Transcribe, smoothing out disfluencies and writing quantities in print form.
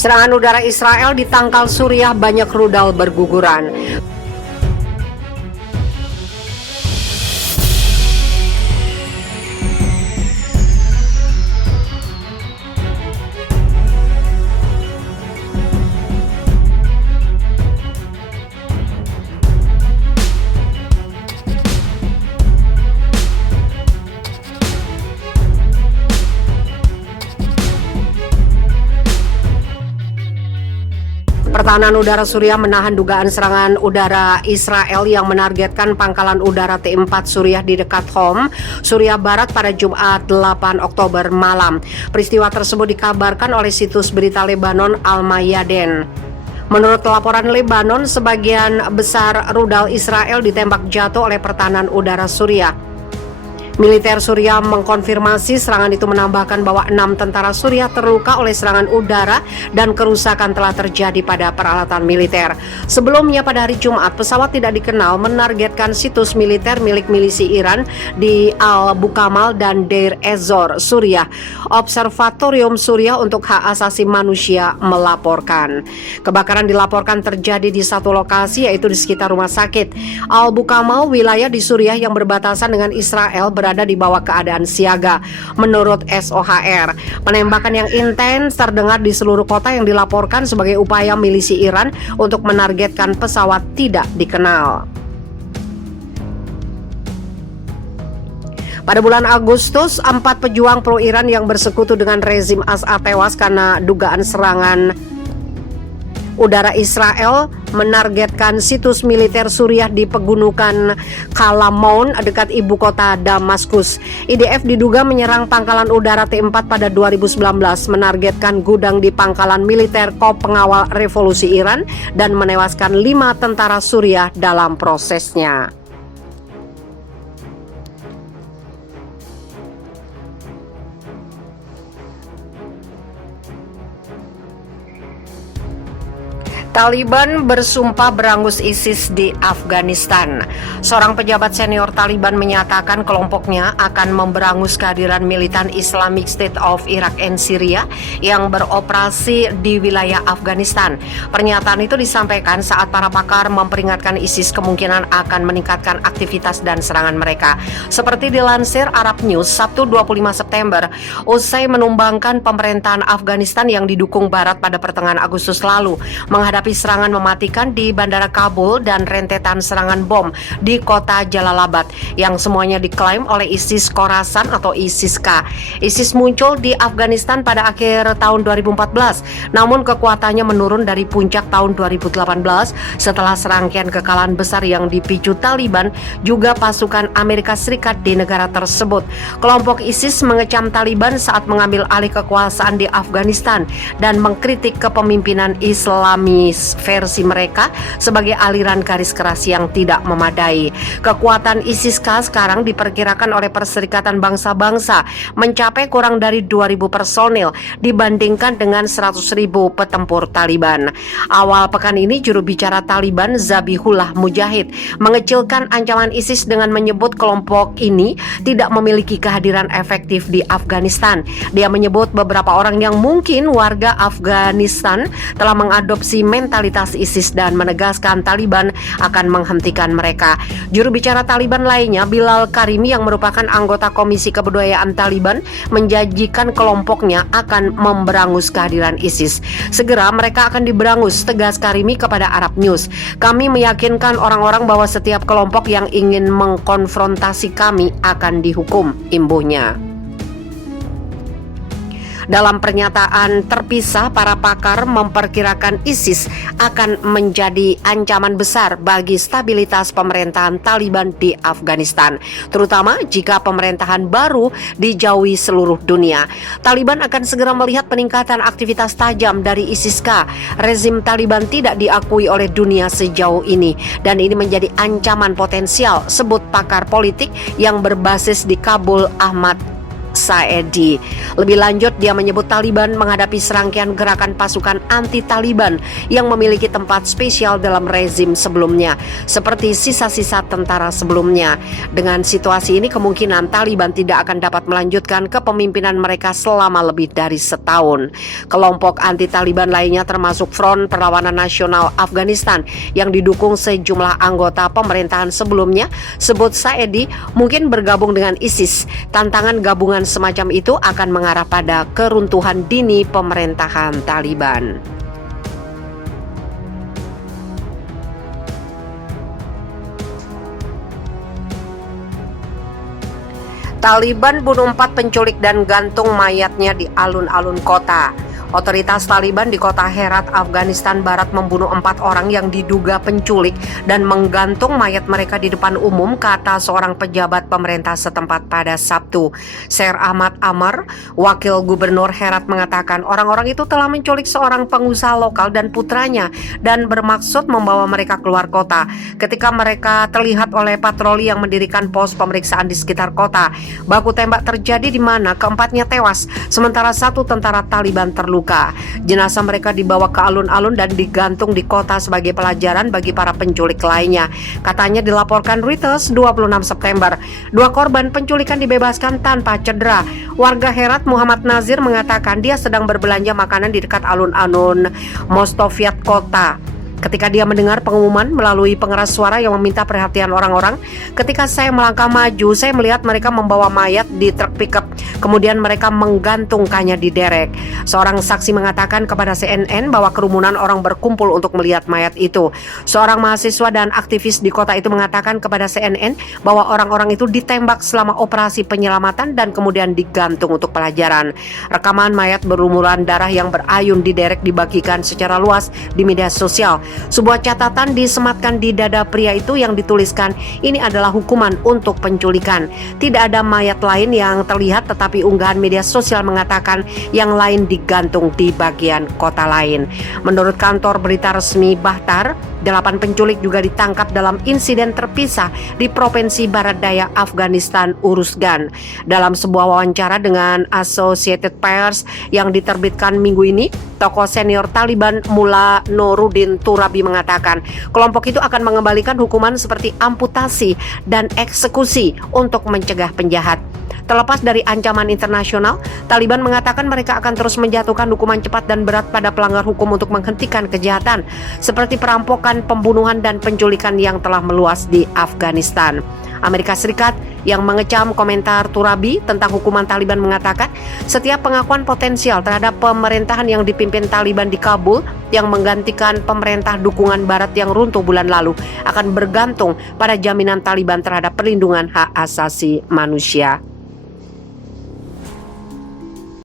Serangan udara Israel ditangkal Suriah, banyak rudal berguguran. Pertahanan udara Suriah menahan dugaan serangan udara Israel yang menargetkan pangkalan udara T4 Suriah di dekat Hom, Suriah Barat pada Jumat 8 Oktober malam. Peristiwa tersebut dikabarkan oleh situs berita Lebanon Al-Mayadin. Menurut laporan Lebanon, sebagian besar rudal Israel ditembak jatuh oleh pertahanan udara Suriah. Militer Suriah mengkonfirmasi serangan itu, menambahkan bahwa 6 tentara Suriah terluka oleh serangan udara dan kerusakan telah terjadi pada peralatan militer. Sebelumnya pada hari Jumat, pesawat tidak dikenal menargetkan situs militer milik milisi Iran di Al-Bukamal dan Deir ez-Zor, Suriah. Observatorium Suriah untuk Hak Asasi Manusia melaporkan. Kebakaran dilaporkan terjadi di satu lokasi, yaitu di sekitar rumah sakit. Al-Bukamal, wilayah di Suriah yang berbatasan dengan Israel, berada di bawah keadaan siaga. Menurut SOHR, penembakan yang intens terdengar di seluruh kota yang dilaporkan sebagai upaya milisi Iran untuk menargetkan pesawat tidak dikenal. Pada bulan Agustus, 4 pejuang pro-Iran yang bersekutu dengan rezim Assad tewas karena dugaan serangan udara Israel menargetkan situs militer Suriah di pegunungan Kalamoun dekat ibu kota Damaskus. IDF diduga menyerang pangkalan udara T4 pada 2019, menargetkan gudang di pangkalan militer Korps Pengawal Revolusi Iran dan menewaskan 5 tentara Suriah dalam prosesnya. Taliban bersumpah berangus ISIS di Afghanistan. Seorang pejabat senior Taliban menyatakan kelompoknya akan memberangus kehadiran militan Islamic State of Iraq and Syria yang beroperasi di wilayah Afghanistan. Pernyataan itu disampaikan saat para pakar memperingatkan ISIS kemungkinan akan meningkatkan aktivitas dan serangan mereka. Seperti dilansir Arab News Sabtu 25 September, usai menumbangkan pemerintahan Afghanistan yang didukung Barat pada pertengahan Agustus lalu, menghadapi serangan mematikan di Bandara Kabul dan rentetan serangan bom di kota Jalalabad yang semuanya diklaim oleh ISIS Khorasan atau ISIS-K. ISIS muncul di Afghanistan pada akhir tahun 2014, namun kekuatannya menurun dari puncak tahun 2018 setelah serangkaian kekalahan besar yang dipicu Taliban juga pasukan Amerika Serikat di negara tersebut. Kelompok ISIS mengecam Taliban saat mengambil alih kekuasaan di Afghanistan dan mengkritik kepemimpinan Islami versi mereka sebagai aliran garis keras yang tidak memadai. Kekuatan ISIS-K sekarang diperkirakan oleh Perserikatan Bangsa-Bangsa mencapai kurang dari 2.000 personil dibandingkan dengan 100.000 petempur Taliban. Awal pekan ini juru bicara Taliban Zabihullah Mujahid mengecilkan ancaman ISIS dengan menyebut kelompok ini tidak memiliki kehadiran efektif di Afghanistan. Dia menyebut beberapa orang yang mungkin warga Afghanistan telah mengadopsi mentalitas ISIS dan menegaskan Taliban akan menghentikan mereka. Juru bicara Taliban lainnya, Bilal Karimi, yang merupakan anggota Komisi Kebudayaan Taliban, menjanjikan kelompoknya akan memberangus kehadiran ISIS. Segera mereka akan diberangus, tegas Karimi kepada Arab News. Kami meyakinkan orang-orang bahwa setiap kelompok yang ingin mengkonfrontasi kami akan dihukum, imbuhnya. Dalam pernyataan terpisah, para pakar memperkirakan ISIS akan menjadi ancaman besar bagi stabilitas pemerintahan Taliban di Afghanistan, terutama jika pemerintahan baru dijauhi seluruh dunia. Taliban akan segera melihat peningkatan aktivitas tajam dari ISIS-K. Rezim Taliban tidak diakui oleh dunia sejauh ini, dan ini menjadi ancaman potensial, sebut pakar politik yang berbasis di Kabul Ahmad Saedi. Lebih lanjut, dia menyebut Taliban menghadapi serangkaian gerakan pasukan anti-Taliban yang memiliki tempat spesial dalam rezim sebelumnya, seperti sisa-sisa tentara sebelumnya. Dengan situasi ini, kemungkinan Taliban tidak akan dapat melanjutkan kepemimpinan mereka selama lebih dari setahun. Kelompok anti-Taliban lainnya termasuk Front Perlawanan Nasional Afghanistan yang didukung sejumlah anggota pemerintahan sebelumnya, sebut Saedi, mungkin bergabung dengan ISIS. Tantangan gabungan semacam itu akan mengarah pada keruntuhan dini pemerintahan Taliban. Taliban bunuh 4 penculik dan gantung mayatnya di alun-alun kota. Otoritas Taliban di kota Herat, Afghanistan Barat membunuh 4 orang yang diduga penculik dan menggantung mayat mereka di depan umum, kata seorang pejabat pemerintah setempat pada Sabtu. Sher Ahmad Amar, wakil gubernur Herat, mengatakan orang-orang itu telah menculik seorang pengusaha lokal dan putranya dan bermaksud membawa mereka keluar kota. Ketika mereka terlihat oleh patroli yang mendirikan pos pemeriksaan di sekitar kota, baku tembak terjadi di mana keempatnya tewas, sementara 1 tentara Taliban terluka. Jenazah mereka dibawa ke alun-alun dan digantung di kota sebagai pelajaran bagi para penculik lainnya. Katanya dilaporkan Reuters 26 September. 2 korban penculikan dibebaskan tanpa cedera. Warga Herat Muhammad Nazir mengatakan dia sedang berbelanja makanan di dekat alun-alun Mostofiat kota. Ketika dia mendengar pengumuman melalui pengeras suara yang meminta perhatian orang-orang, ketika saya melangkah maju, saya melihat mereka membawa mayat di truk pickup. Kemudian mereka menggantungkannya di derek. Seorang saksi mengatakan kepada CNN bahwa kerumunan orang berkumpul untuk melihat mayat itu. Seorang mahasiswa dan aktivis di kota itu mengatakan kepada CNN bahwa orang-orang itu ditembak selama operasi penyelamatan dan kemudian digantung untuk pelajaran. Rekaman mayat berlumuran darah yang berayun di derek dibagikan secara luas di media sosial. Sebuah catatan disematkan di dada pria itu yang dituliskan, "Ini adalah hukuman untuk penculikan." Tidak ada mayat lain yang terlihat, tetapi unggahan media sosial mengatakan yang lain digantung di bagian kota lain. Menurut kantor berita resmi Bahtar, 8 penculik juga ditangkap dalam insiden terpisah di Provinsi Barat Daya Afghanistan, Uruzgan. Dalam sebuah wawancara dengan Associated Press yang diterbitkan minggu ini, tokoh senior Taliban Mullah Nuruddin Turabi mengatakan kelompok itu akan mengembalikan hukuman seperti amputasi dan eksekusi untuk mencegah penjahat. Terlepas dari ancaman internasional, Taliban mengatakan mereka akan terus menjatuhkan hukuman cepat dan berat pada pelanggar hukum untuk menghentikan kejahatan seperti perampokan, pembunuhan, dan penculikan yang telah meluas di Afghanistan. Amerika Serikat yang mengecam komentar Turabi tentang hukuman Taliban mengatakan setiap pengakuan potensial terhadap pemerintahan yang dipimpin Taliban di Kabul yang menggantikan pemerintah dukungan Barat yang runtuh bulan lalu akan bergantung pada jaminan Taliban terhadap perlindungan hak asasi manusia.